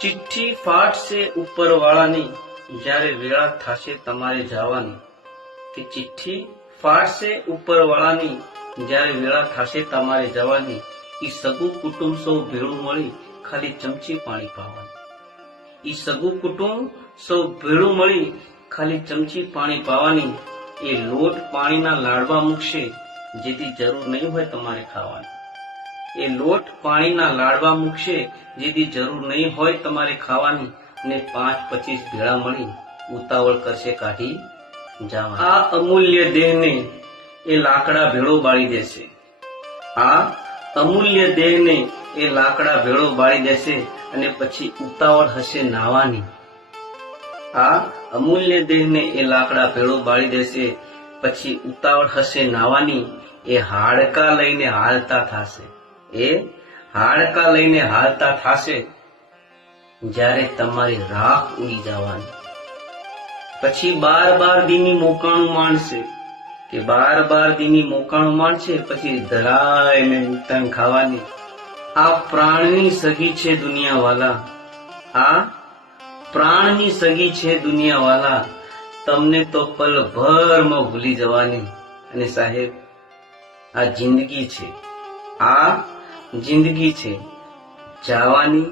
ચિઠ્ઠી ફાટશે ઉપરવાળાની, જ્યારે વેળા થશે તમારે જવાની. કે ચિઠ્ઠી ફાટશે ઉપરવાળાની, જ્યારે વેળા થશે તમારે જવાની. ઈ સગું કુટુંબ સૌ ભેળું મળી ખાલી ચમચી પાણી પાવાની. ઈ સગું કુટુંબ સૌ ભેળું મળી ખાલી ચમચી પાણી પાવાની. એ લોટ પાણીના લાડવા મૂકશે, જેથી જરૂર નહીં હોય તમારે ખાવાની. એ લોટ પાણીના લાડવા મૂકશે, જેથી જરૂર નહીં હોય તમારે ખાવાની. ને 5-25 ભેળા મળી ઉતાવળ કરશે કાઢી જવા. આ અમૂલ્ય દેહને એ લાકડા ભેળો બાળી દેશે. આ અમૂલ્ય દેહને એ લાકડા ભેળો બાળી દેશે અને પછી ઉતાવળ હશે નાવાની. આ અમૂલ્ય દેહને એ લાકડા ભેળો બાળી દેશે, પછી ઉતાવળ હશે નાવાની. એ હાડકા લઈને હાલતા થશે. એ હાડકા લઈને હાલતા થશે, જ્યારે તમારી રાખ ઉડી જવાની. પછી 12 દીની મોકાણું માંડશે. કે 12 દીની મોકાણું માંડશે, પછી ધરાઈને તન ખાવાની. આ પ્રાણની સગી છે દુનિયા વાલા. આ પ્રાણની સગી છે દુનિયા વાલા. તમને તો પલ ભરમાં ભૂલી જવાની. અને સાહેબ, આ જિંદગી છે. આ જિંદગી છે જવાની.